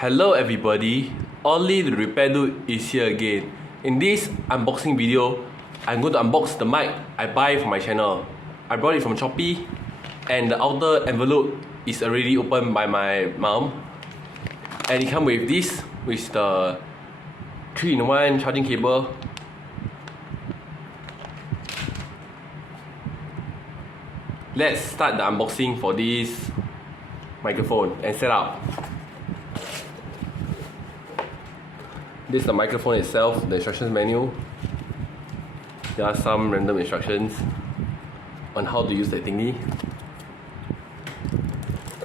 Hello everybody, Ollie the repair dude is here again. In this unboxing video, I'm going to unbox the mic I buy for my channel. I brought it from Shopee and the outer envelope is already opened by my mom. And it comes with this, with the 3-in-1 charging cable. Let's start the unboxing for this microphone and setup. This is the microphone itself, the instructions manual. There are some random instructions on how to use the thingy.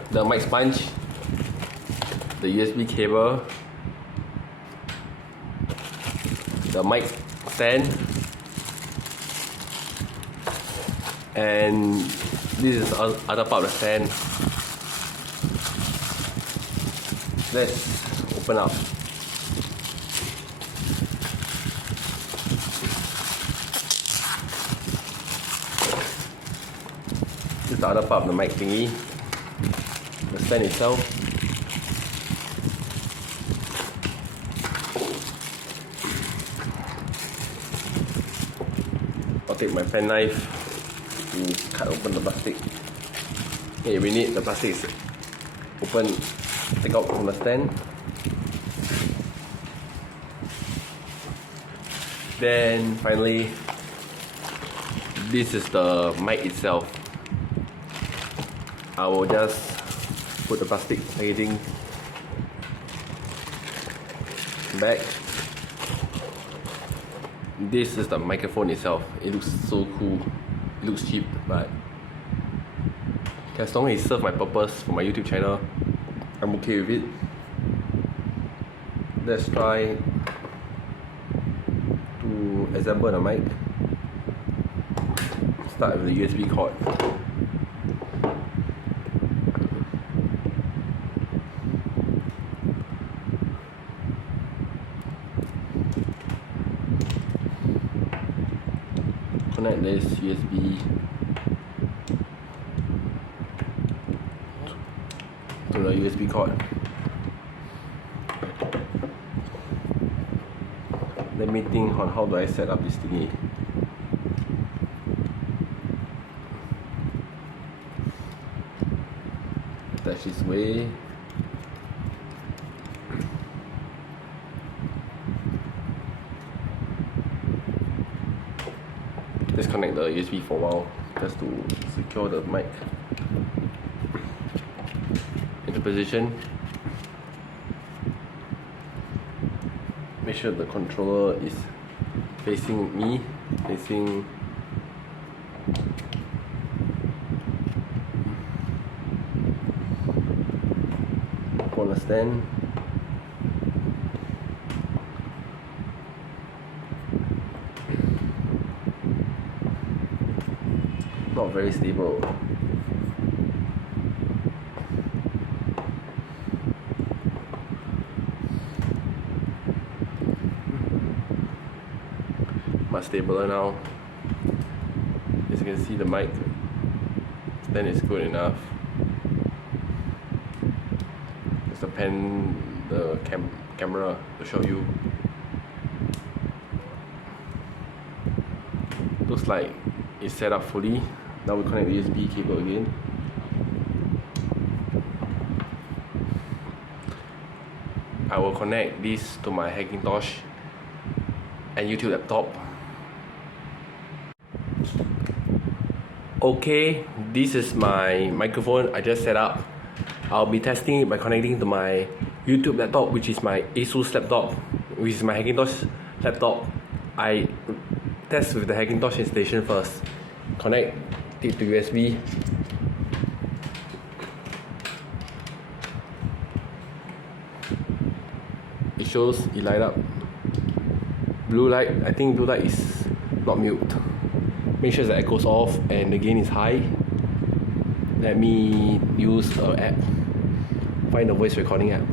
The mic sponge, the USB cable, the mic stand, and this is the other part of the stand. Let's open up. This is the other part of the mic thingy, the stand itself. I'll take my pen knife to cut open the plastic. Okay, we need the plastic open, take out from the stand. Then finally, this is the mic itself. I will just put the plastic packaging back. This is the microphone itself. It looks so cool. It looks cheap, but as long as it serves my purpose for my YouTube channel, I'm okay with it. Let's try to assemble the mic. Start with the USB cord. Connect this USB to the USB cord. Let me think on how do I set up this thingy. Attach this way. Disconnect the USB for a while just to secure the mic into position. Make sure the controller is facing me, facing on the stand. Not very stable. Much stabler now. As you can see, the mic stand is good enough. Just the pen, the camera to show you. Looks like it's set up fully. Now we connect the USB cable again. I will connect this to my Hackintosh and YouTube laptop. Okay, this is my microphone I just set up. I'll be testing it by connecting to my YouTube laptop, which is my Asus laptop, which is my Hackintosh laptop. I test with the Hackintosh installation first. Connect it to USB. It shows it light up. Blue light, I think blue light is not mute. Make sure the echo's off and the gain is high. Let me use an app. Find the voice recording app.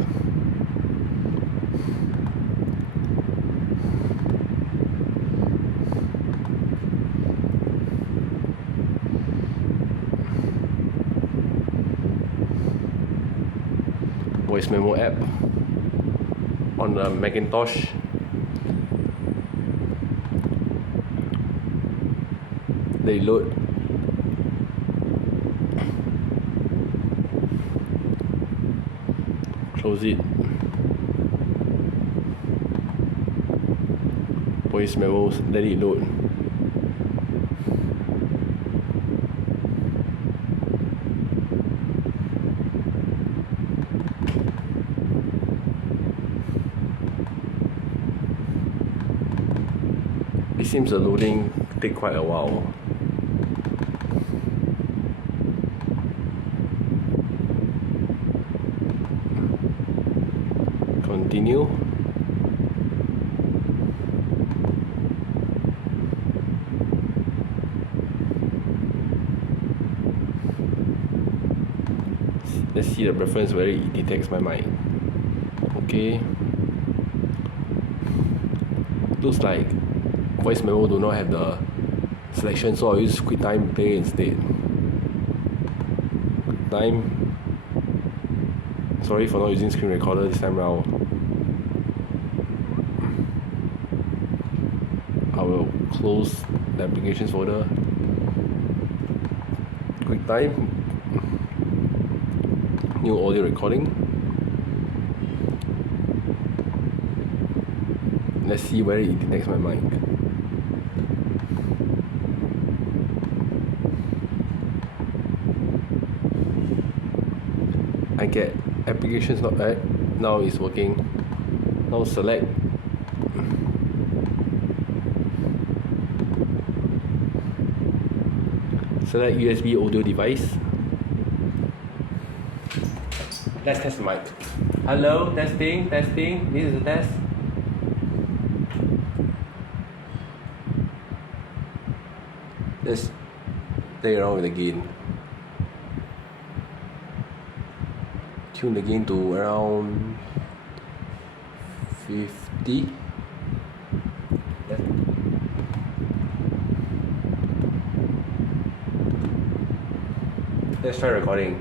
voice memo app. on the Macintosh. They load. Close it. Voice memos, let it load. It seems the loading take quite a while. Continue. Let's see the preference whether it detects my mic. Okay. Looks like voice memo do not have the selection, so I'll use QuickTime Play instead. QuickTime. Sorry for not using screen recorder this time around. I will close the applications folder. QuickTime. New audio recording. Let's see whether it detects my mic. I get applications not bad. Now it's working. Now select. Select USB audio device. Let's test the mic. Hello, testing. This is the test. Let's play around with the gain. Tune the gain to around 50. Let's try recording.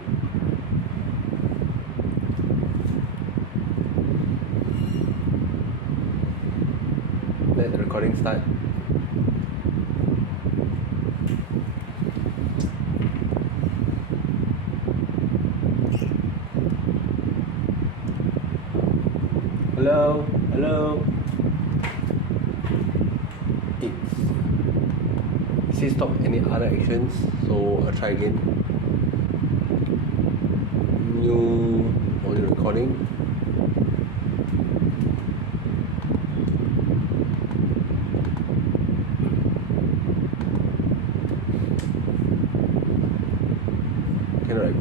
Let the recording start. Hello. It says stop any other actions, so I'll try again. New audio recording.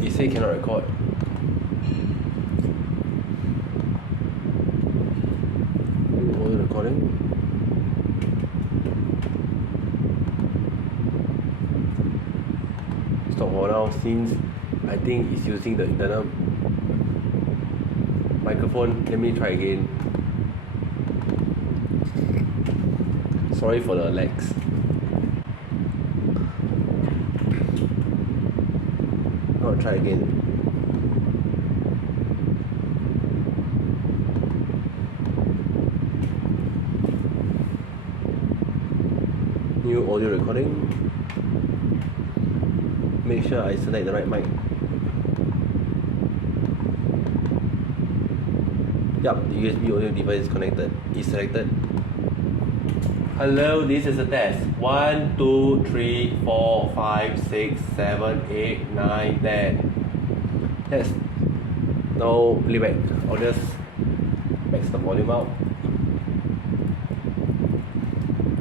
It say cannot record. New audio recording. Stop for now since I think it's using the internal microphone. Let me try again. Sorry for the lags. I'll try again. New audio recording. Make sure I select the right mic. Yup, the USB audio device is connected. It's selected. Hello, this is a test. 1, 2, 3, 4, 5, 6, 7, 8, 9, 10. Let's now play back. I'll just max the volume out.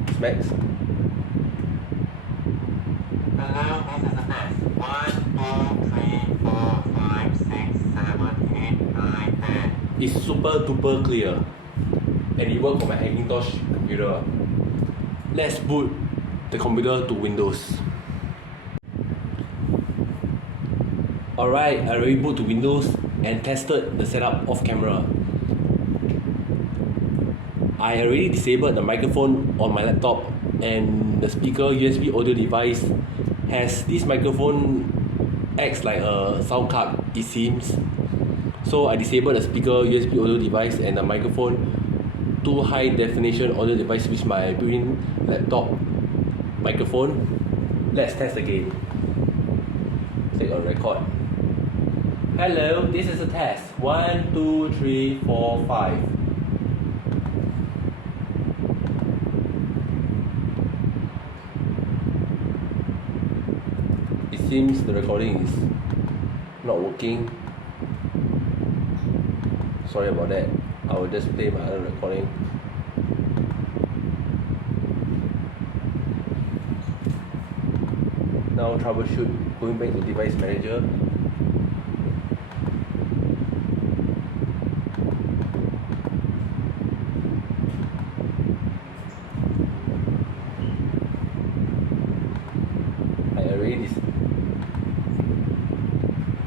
It's max. Hello, this is a test. 1, 2, 3, 4, 5, 6, 7, 8, 9, 10. It's super duper clear. And it works for my Macintosh computer. Let's boot the computer to Windows. Alright, I already boot to Windows and tested the setup off camera. I already disabled the microphone on my laptop, and the speaker USB audio device has this microphone acts like a sound card, it seems. So I disabled the speaker, USB audio device and the microphone, two high definition audio device with my built-in laptop microphone. Let's test again. Click on record. Hello, this is a test. 1, 2, 3, 4, 5. It seems the recording is not working. Sorry about that. I will just play my other recording. Now troubleshoot, going back to device manager. I already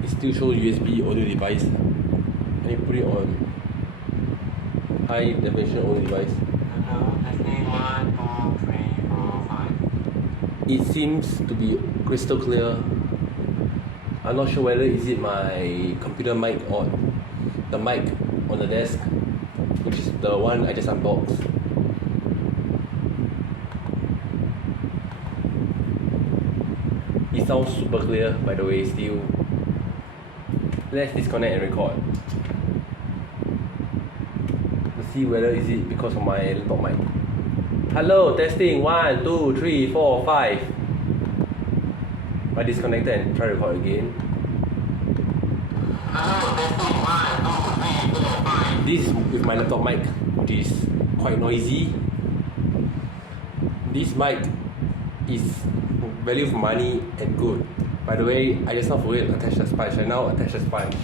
it still shows USB audio device. I need to put it on high definition audio device. Hello, testing 1, 2, 3, 4, 5. It seems to be crystal clear. I'm not sure whether is it my computer mic or the mic on the desk, which is the one I just unboxed. It sounds super clear, by the way. Still, let's disconnect and record. Let's see whether is it because of my laptop mic. Hello, testing 1, 2, 3, 4, 5. I disconnected and try to record again. Hello, testing 1, 2, 3, 4, 5. This is with my laptop mic, which is quite noisy. This mic is value for money and good. By the way, I just not forget to attach the sponge. I now attach the sponge.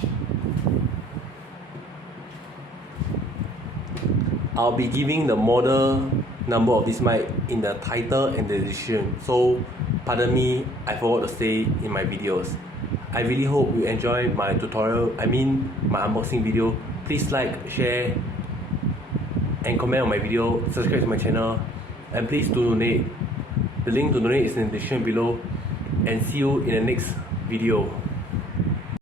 I'll be giving the model number of this mic in the title and the description. So pardon me, I forgot to say in my videos. I really hope you enjoy my tutorial, my unboxing video. Please like, share and comment on my video, subscribe to my channel, and please do donate. The link to donate is in the description below, and see you in the next video.